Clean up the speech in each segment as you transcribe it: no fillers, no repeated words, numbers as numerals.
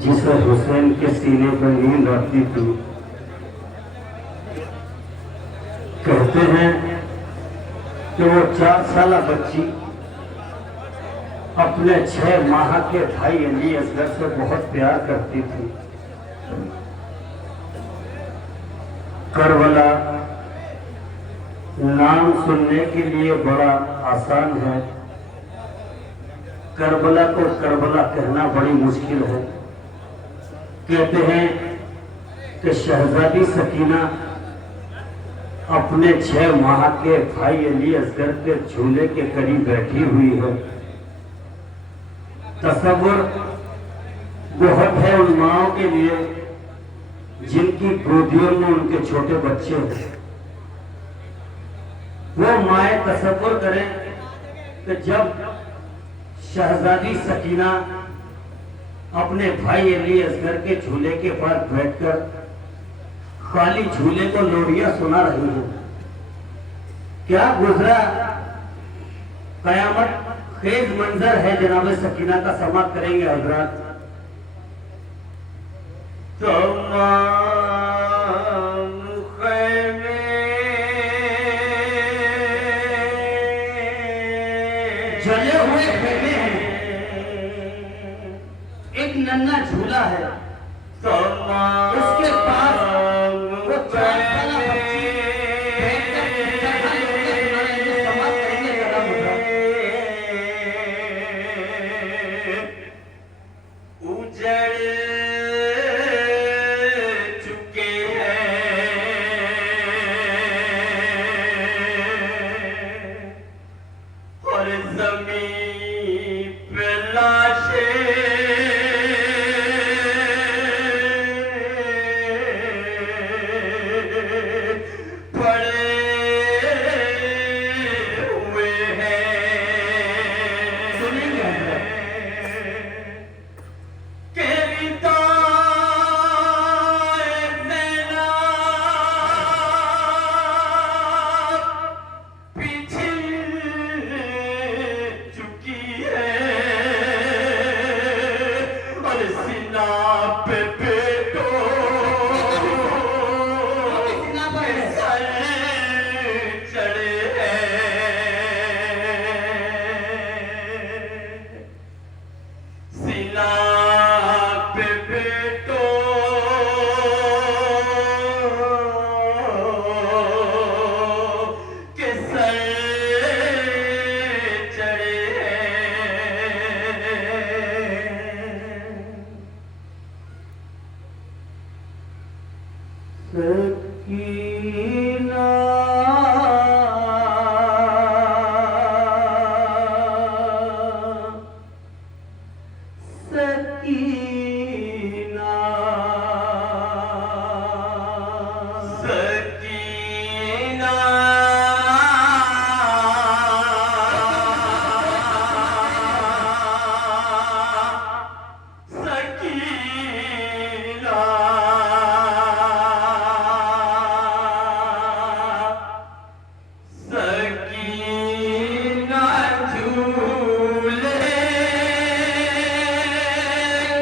जिसे हुसैन के सीने पर नींद आती थी। कहते हैं कि वो 4 साल बच्ची अपने 6 माह के भाई अली असगर से बहुत प्यार करती थी। करबला नाम सुनने के लिए बड़ा आसान है, करबला को करबला कहना बड़ी मुश्किल है। कहते हैं कि शहजादी सकीना अपने 6 माह के भाई अली असगर के झूले के करीब बैठी हुई है। तसव्वुर बहुत है उन माओं के लिए जिनकी गोदियों में उनके छोटे बच्चे हैं। वो माए तसव्वुर करें कि जब शहजादी सकीना अपने भाई अली असगर के झूले के पास बैठकर खाली झूले को लोरियां सुना रही है। क्या गुजरा कयामत खेज मंजर है जनाब सकीना का, समाप्त करेंगे हजरात। जले हुए खेमे हैं, एक नन्हा झूला है, उसके पास वो 4 साल बच्ची समाप्त करेंगे कदम उठा। उजड़ चुके हैं और जमीन पे लाशें पड़े हुए हैं। सुनेंगे सकीना सकीना सकीना सकीना सकीना झूले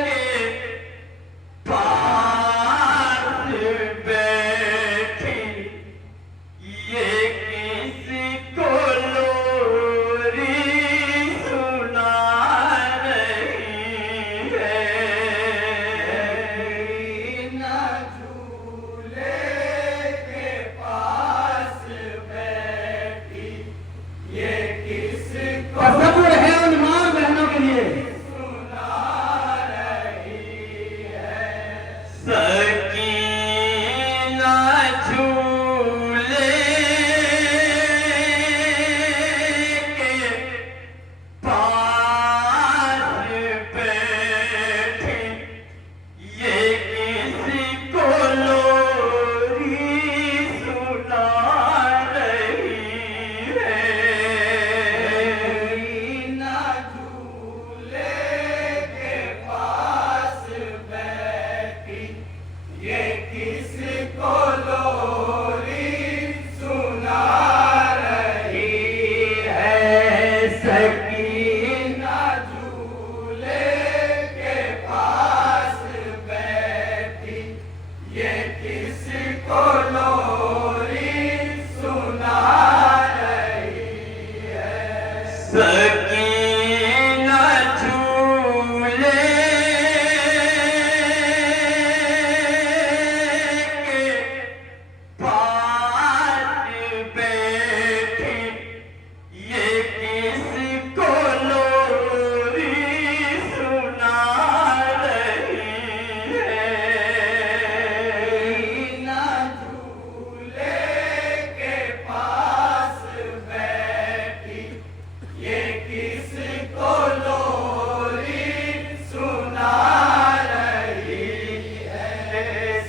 के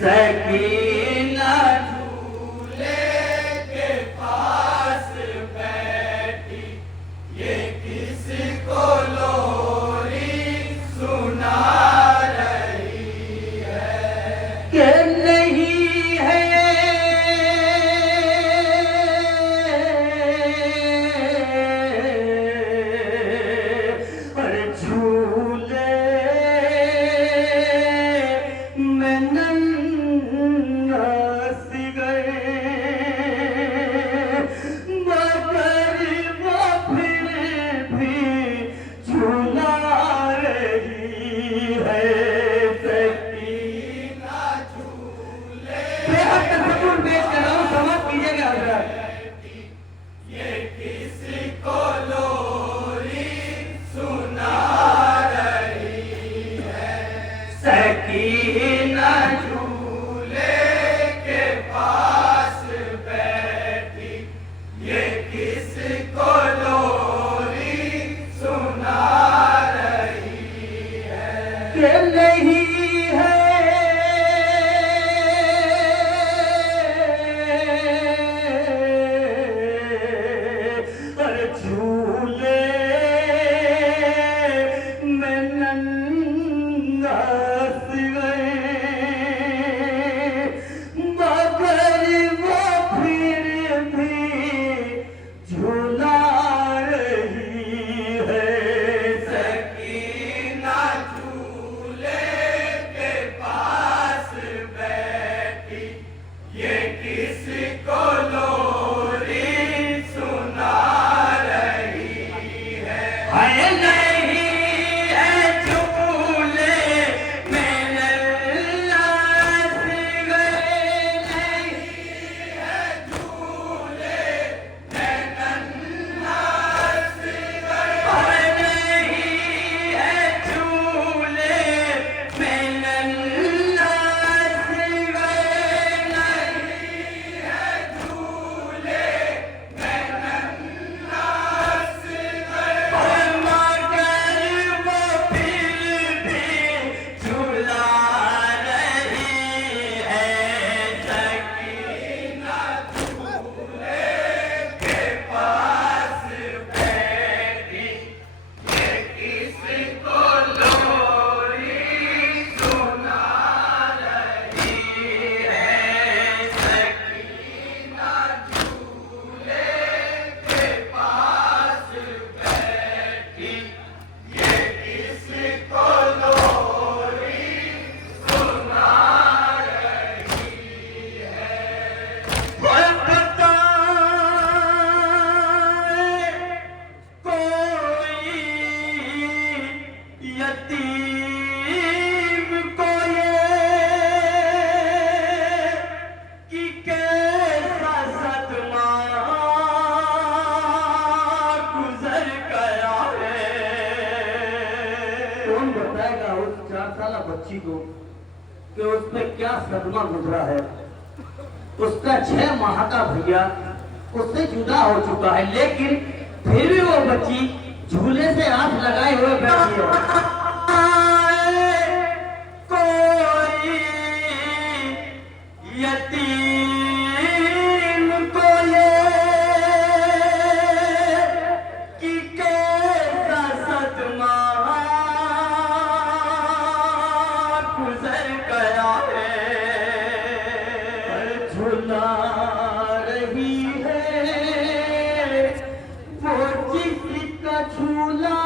सकीना झूले के पास बैठी ये किसको लोरी सुना रही है के नहीं है और झूले में नन्हास गए मगर वो फिर भी झूला रही है ना झूले बेहद तसव्वुर पेश कर रहा हूं, समझ कीजिएगा हजरत। ये किसको लोरी सुना रही है सकीना झूले के पास बैठी ये किसको लोरी सुना रही है के नहीं है और झूले में नन्हास गए मगर वो फिर भी झूला रही है सकीना झूले के पास बैठी ये किसको लोरी सुना रही है हाय नहीं है झूले में नन्हास गए नहीं झूले में नन्हास गए हाय नहीं है झूले में नन्हास गए नहीं झूले में नन्हास गए मगर वो फिर भी झूला रही है सकीना झूले के पास बैठी ये किसको लोरी सुना रही है सकीना झूले के पास बैठी ये किसको लोरी सुना रही है कोई बताए कोई यतीम को ये कि कैसा सदमा गुजर गया है। कौन बताएगा उस 4 साल बच्ची को कि उस पे क्या सदमा गुजरा है। उसका 6 माह का भैया उससे जुदा हो चुका है, लेकिन फिर भी वो बच्ची झूले से हाथ लगाए हुए बैठी है। कोई यतीम को ये कि कैसा सदमा गुजर गया है। झूला रही है वो जिसका झूला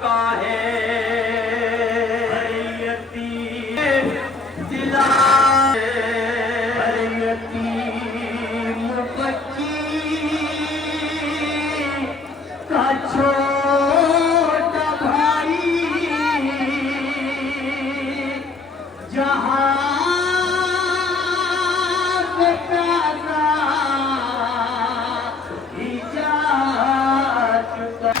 चुका है। यतीम दिला यतीम बच्ची का छोटा भाई जहां से पैदा ही जा चुका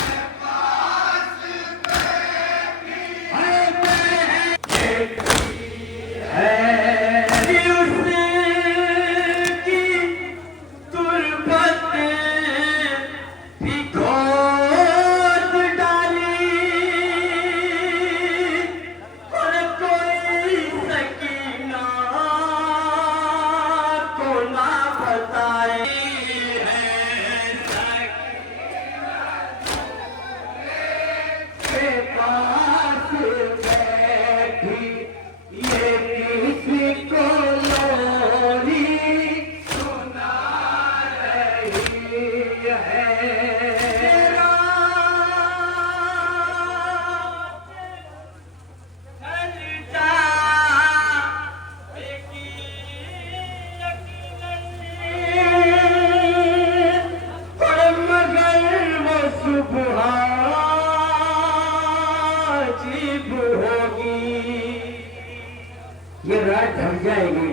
ये रात ढल जाएगी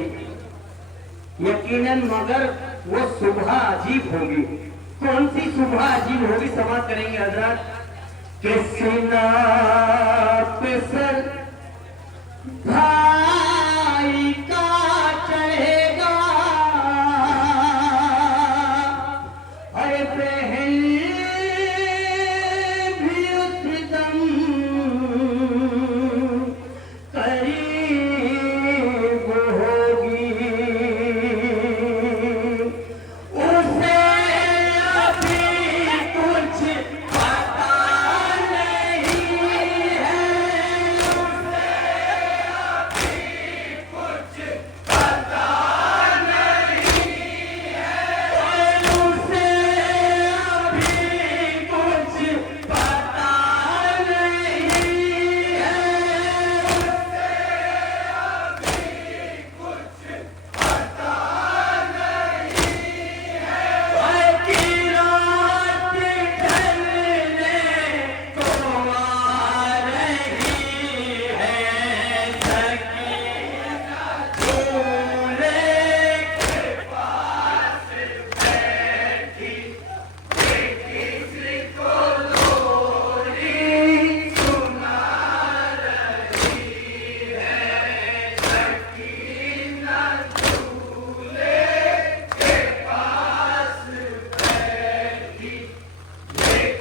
यकीनन, मगर वो सुबह अजीब होगी। कौन सी सुबह अजीब होगी समाप्त करेंगे हजरत। के सीना पे सर भाई का चढ़ेगा, अरे बहन भी उस दम करीब होगी। उसे अभी कुछ पता नहीं है, उसे अभी कुछ पता नहीं है, उसे अभी कुछ पता नहीं है, की रात ढलने को आ रही है, सकीना झूले के पास बैठी किसी को लोरी सुना रही है, सकीना झूले के पास बैठी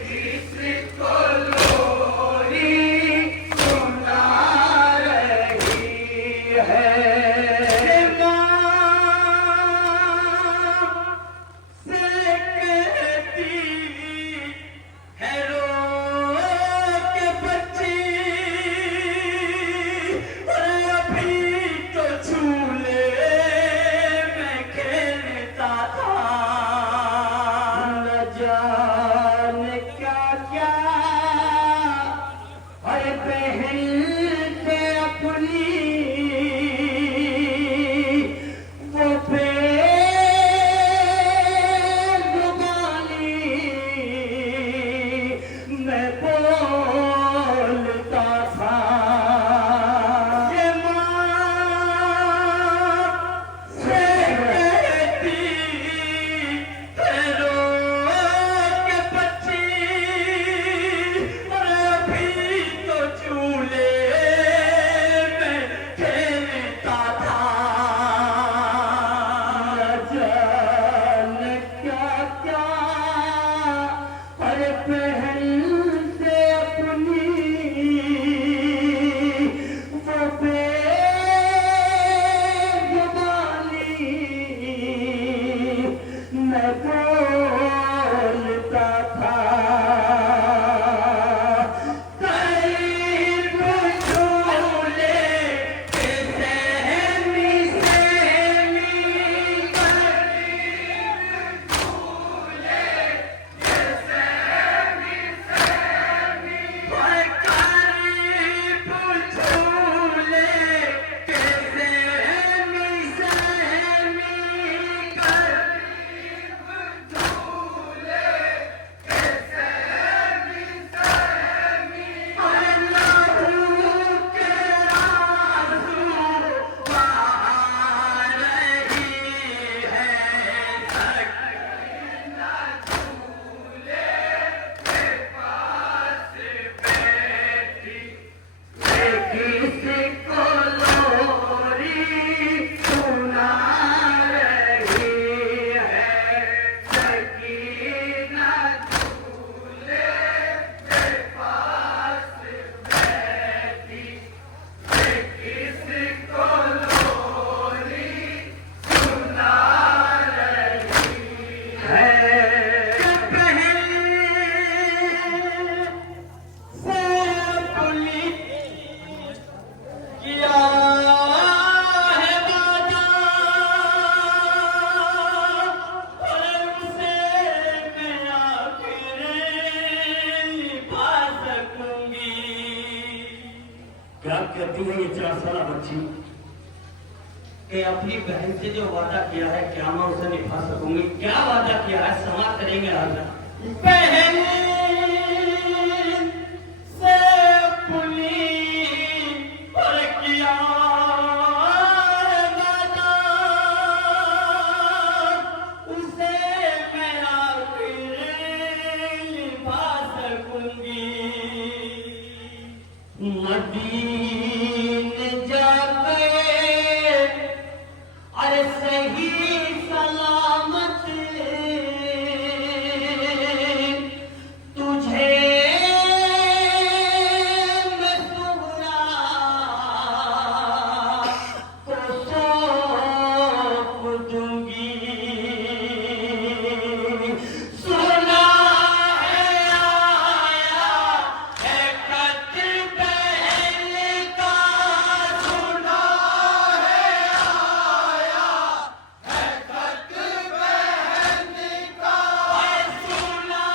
किसी को लोरी सुना रही है। माँ से कहती है रो के बच्ची, अभी तो झूले में खेलता था, न जाने क्या क्या अरे बहन से अपनी वो बेजुबानी मैं बोलता था। ये माँ से कहती है रो के बच्ची, और अभी तो झूले में खेलता था, न जाने क्या क्या अरे बहन से अपनी करती है ये 4 साल बच्ची कि अपनी बहन से जो वादा किया है क्या मैं उसे निभा सकूंगी? क्या वादा किया है? समाप्त करेंगे आज। बहन से पुली पर किया वादा, उसे मैं आखिर निभा सकूंगी। मदीने जाके अरे सही सलामत तुझे मैं सुगरा को सौंप दूंगी। सुना है आया है खत बहन का, सुना है आया है खत बहन का, सुना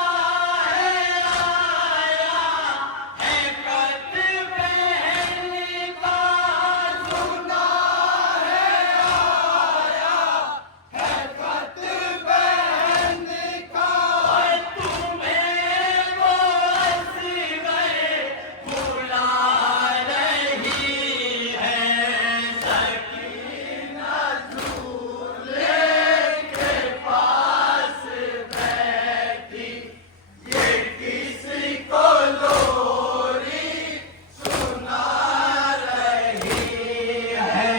है आया है खत बहन का, सुना है आया है खत बहन का। तुम्हें वो असगर बुला रही है, सकीना झूले के पास बैठी, ये किसी को लोरी सुना रही है।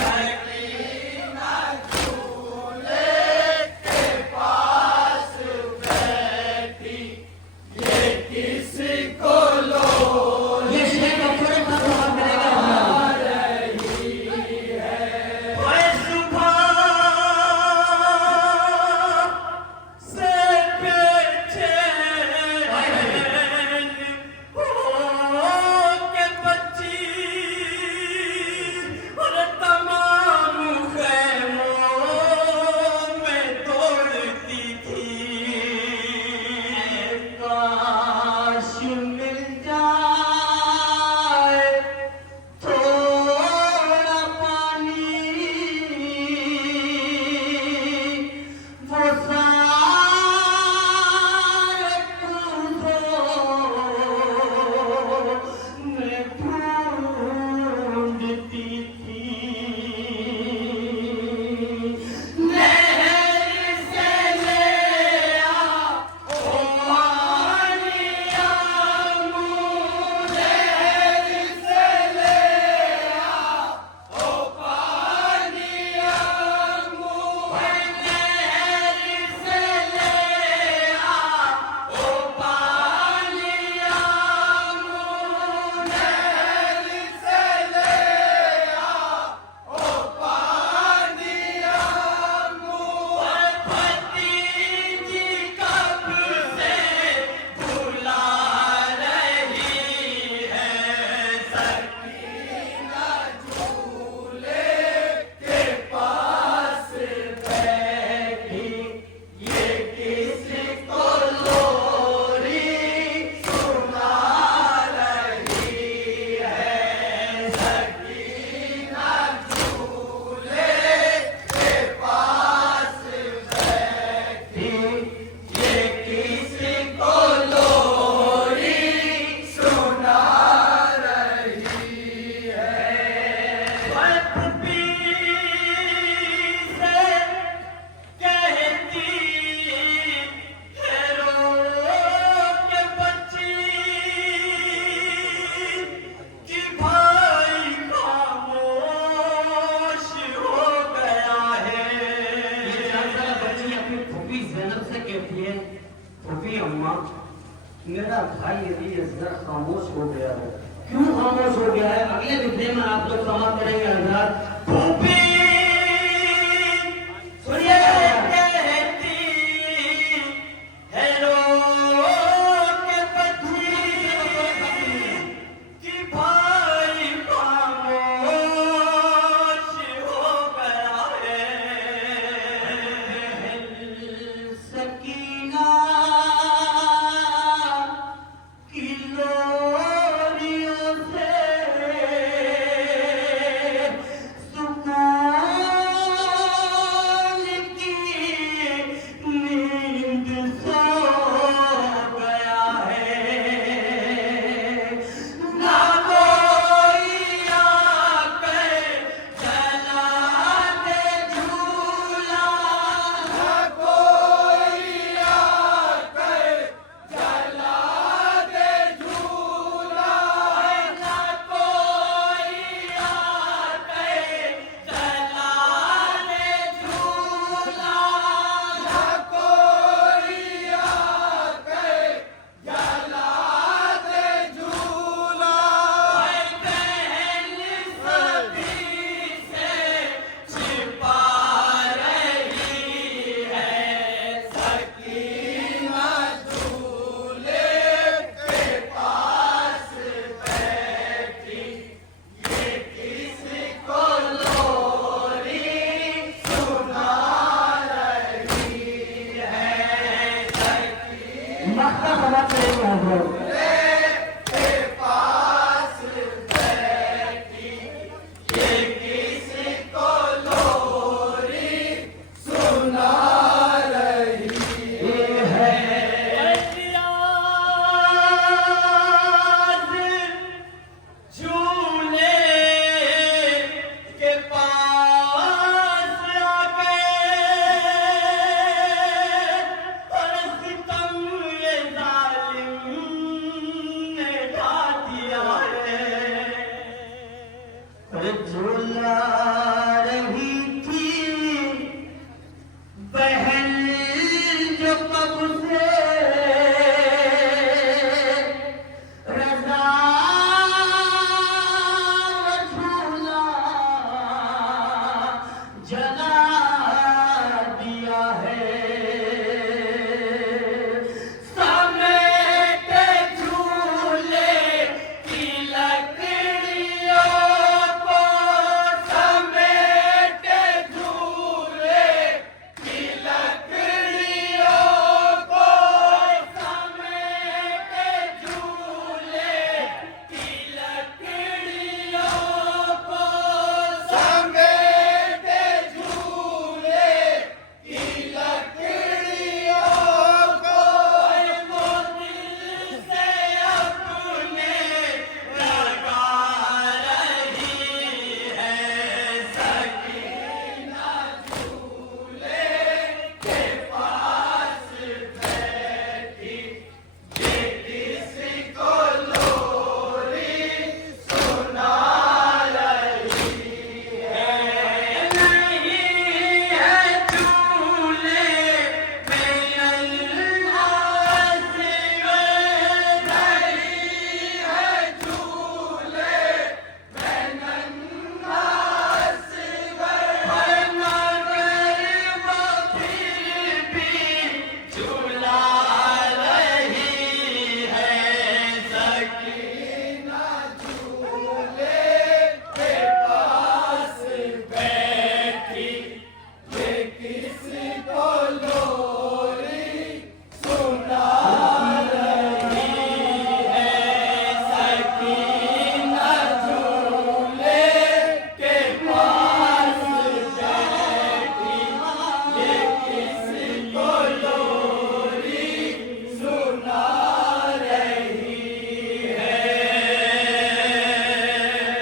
सकीना झूले के पास बैठी, ये किसी को लोरी ये शेर थोड़े बात करेगा। ओए सुबह से बेचैन हो के बच्ची और तमाम खैमों में दौड़ती थी। काश मिल जाए थोड़ा पानी, वो सारे फूलों में ढूंढती थी। नहर से ले आओ पानिया मुँह, नहर से ले आओ पानिया मुँह, नहर से ले आओ पानिया मुँह, नहर से ले आओ पानिया मुँह। भतीजी कब से बुला रही है, सकीना झूले के पास बैठी, ये किसी को लोरी सुना रही है। सकीना झूले के पास बैठी, ये किसी को लोरी सुना रही है। फुप्पी से कहती है रो के बच्ची कि भाई खामोश हो गया है। ये 4 साल बच्ची अपनी फूफी ज़ैनब से कहती है, फूफी अम्मा मेरा भाई यदि असगर खामोश हो गया है। क्यों खामोश हो गया है? अगले विषय में आप लोग समाप्त करेंगे अंदाज। फूफी सुनिएगा कहती है रो के बच्ची कि भाई खामोश हो गया है। सकीना की लो